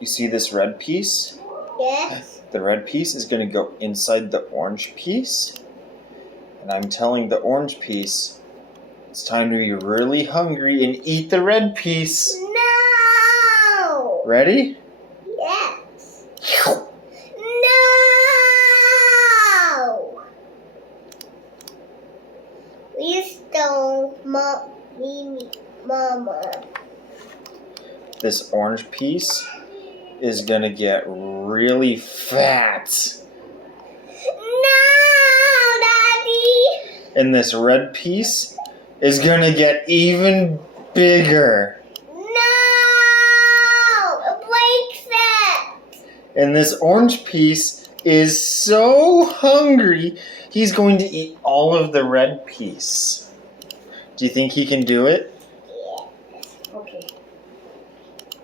You see this red piece? Yes. The red piece is going to go inside the orange piece. And I'm telling the orange piece, it's time to be really hungry and eat the red piece. No! Ready? Yes. No! Please don't me, Mama. This orange piece is going to get really fat. No, Daddy! And this red piece is going to get even bigger. No! It breaks it! And this orange piece is so hungry, he's going to eat all of the red piece. Do you think he can do it? Yes. Okay.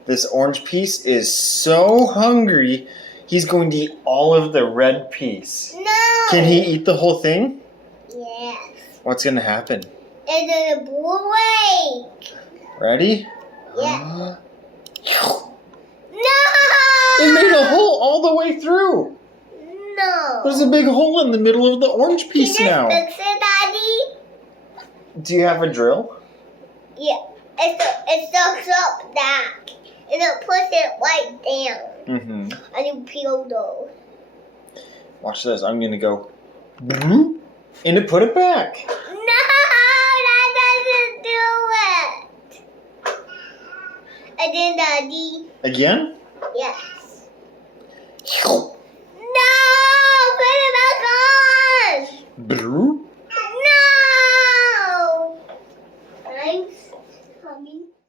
This orange piece is so hungry, he's going to eat all of the red piece. No! Can he eat the whole thing? Yes. What's going to happen? It's gonna break. Ready? Yeah. It No! made a hole all the way through. No. There's a big hole in the middle of the orange piece Can you now. fix it, Daddy? Do you have a drill? Yeah. It sucks up that. And it puts it right down. Mm-hmm. And you peel those. Watch this. I'm going to go, and it put it back. No! That doesn't do it. And then, Daddy. Again? Yes.